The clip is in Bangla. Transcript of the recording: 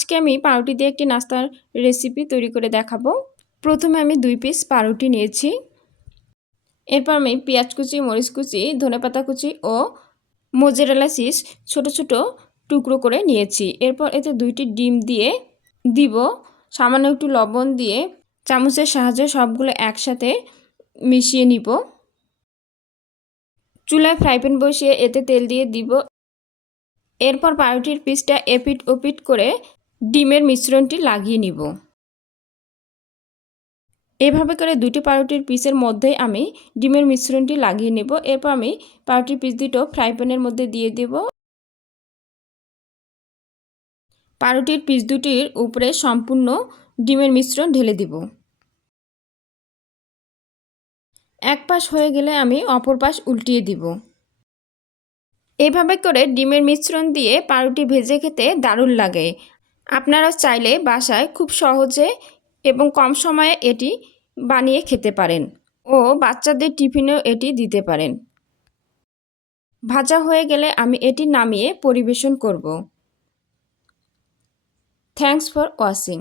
আজকে আমি পাউরুটি দিয়ে একটি নাস্তার রেসিপি তৈরি করে দেখাবো। প্রথমে আমি 2 পিস পাউরুটি নিয়েছি। এরপর আমি পেঁয়াজ কুচি, মরিচ কুচি, ধনেপাতা কুচি ও মোজারেলা চিজ ছোট ছোট টুকরো করে নিয়েছি। এরপর এতে 2টি ডিম দিয়ে দিব। সামান্য একটু লবণ দিয়ে চামচের সাহায্যে সবগুলো একসাথে মিশিয়ে নিব। চুলায় ফ্রাই প্যান বসিয়ে এতে তেল দিয়ে দিব। এরপর পাউরুটির পিসটা এপিট ওপিট করে ডিমের মিশ্রণটি লাগিয়ে নিব। এভাবে করে 2টি পাউরুটির পিসের মধ্যেই আমি ডিমের মিশ্রণটি লাগিয়ে নেব। এরপর আমি পাউরুটির পিস দুটো ফ্রাই প্যানের মধ্যে দিয়ে দেব। পাউরুটির পিস দুটির উপরে সম্পূর্ণ ডিমের মিশ্রণ ঢেলে দিব। এক পাশ হয়ে গেলে আমি অপর পাশ উল্টিয়ে দিব। এভাবে করে ডিমের মিশ্রণ দিয়ে পাউরুটি ভেজে খেতে দারুণ লাগে। আপনারা চাইলে বাসায় খুব সহজে এবং কম সময়ে এটি বানিয়ে খেতে পারেন ও বাচ্চাদের টিফিনেও এটি দিতে পারেন। ভাজা হয়ে গেলে আমি এটি নামিয়ে পরিবেশন করব। Thanks for watching.